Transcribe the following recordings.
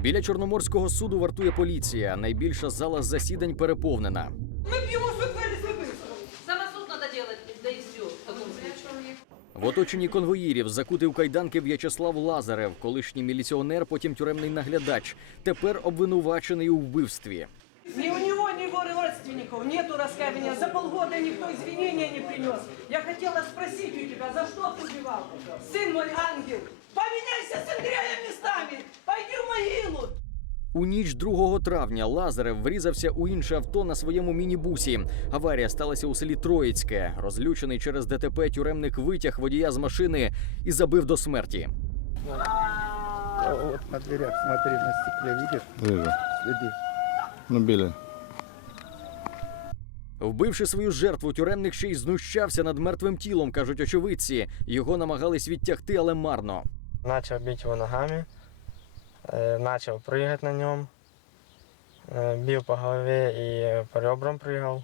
Біля Чорноморського суду вартує поліція. Найбільша зала засідань переповнена. Мы б его вызвали с выбором. Самосуд надо делать, да и все в таком случае. В оточенні конвоїрів закутий у кайданки В'ячеслав Лазарев, колишній міліціонер, потім тюремний наглядач, тепер обвинувачений у вбивстві. Ни у него, ни его родственников нету раскаяния. За полгода никто извинения не принес. Я хотела спросить у тебя, за что ты убивал? Сын мой ангел, поменяйся У ніч 2 травня Лазарев врізався у інше авто на своєму мінібусі. Аварія сталася у селі Троїцьке. Розлючений через ДТП тюремник витяг водія з машини і забив до смерті. А Вот на дверях, смотри, на стекле, видишь Вижу. следы? Ну, біля. Вбивши свою жертву, тюремник ще й знущався над мертвим тілом, кажуть очевидці. Його намагались відтягти, але марно. Начал бить его ногами, начал прыгать на нем, э, бил по голове и по ребрам прыгал.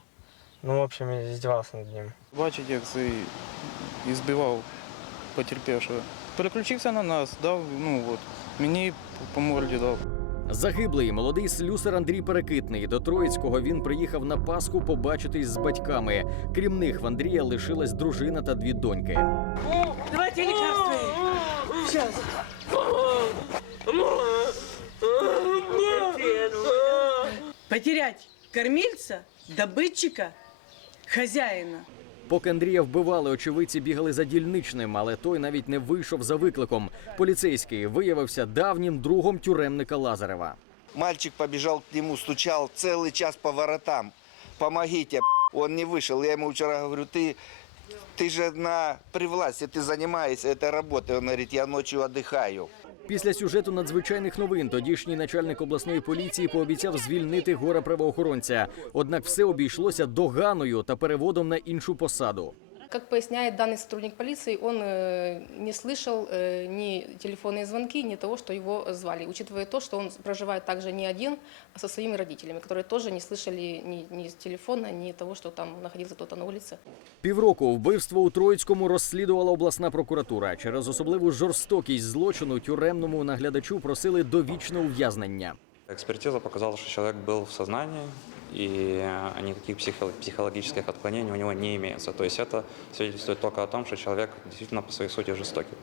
Ну, в общем, издевался над ним. Бачить, як цей і збивав потерпівшого. Переключився на нас, дав, ну от, мені по морді дав. Загиблий молодий слюсар Андрій Перекитний. До Троїцького він приїхав на Пасху побачитись з батьками. Крім них, в Андрія лишилась дружина та дві доньки. Давайте лекарства. Сейчас. Потерять кормильца, добытчика, хозяина. Поки Андрія вбивали, очевидці бігали за дільничним, але той навіть не вийшов за викликом. Поліцейський виявився давнім другом тюремника Лазарева. Мальчик побежал к нему, стучал целый час по воротам. Помогите, он не вышел. Я ему вчера говорю, ты, ты же на при власти, ты занимаешься этой работой. Он говорит, я ночью отдыхаю. Після сюжету надзвичайних новин тодішній начальник обласної поліції пообіцяв звільнити гора правоохоронця. Однак все обійшлося доганою та переводом на іншу посаду. Как поясняет данный сотрудник полиции, он э, не слышал э, ни телефонные звонки, ни того, что его звали, учитывая то, что он проживает также не один, а со своими родителями, которые тоже не слышали ни, ни телефона, ни того, что там находился кто-то на улице. Півроку вбивство у Троїцькому розслідувала обласна прокуратура. Через особливу жорстокість злочину тюремному наглядачу просили довічне ув'язнення. Экспертиза показала, что человек был в сознании, и никаких психо- психологических отклонений у него не имеется. То есть это свидетельствует только о том, что человек действительно по своей сути жестокий.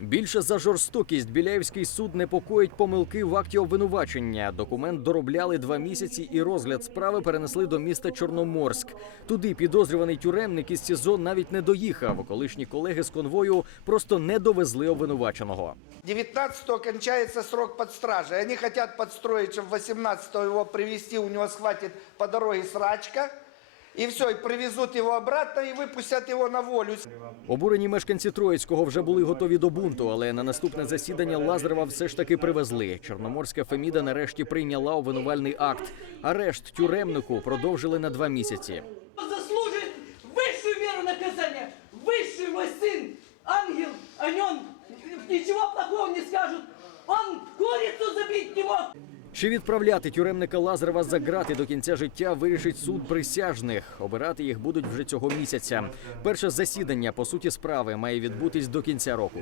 Більше за жорстокість Біляївський суд непокоїть помилки в акті обвинувачення. Документ доробляли два місяці, і розгляд справи перенесли до міста Чорноморськ. Туди підозрюваний тюремник із СІЗО навіть не доїхав. Колишні колеги з конвою просто не довезли обвинуваченого. 19-го кончается срок под стражей. Они хотят подстроить, чтобы 18-го его привезти, у него схватит по дороге срачка. И все, и привезут его обратно и выпустят его на волю. Обурені мешканці Троїцького вже були готові до бунту, але на наступне засідання Лазарева все ж таки привезли. Чорноморська Феміда нарешті прийняла обвинувальний акт. Арешт тюремнику продовжили на два місяці. Он заслужит высшую меру наказания. Высший мой сын, ангел, о нем ничего плохого не скажут. Он курицу забить не мог. Чи відправляти тюремника Лазарева за грати до кінця життя вирішить суд присяжних. Обирати їх будуть вже цього місяця. Перше засідання по суті справи має відбутись до кінця року.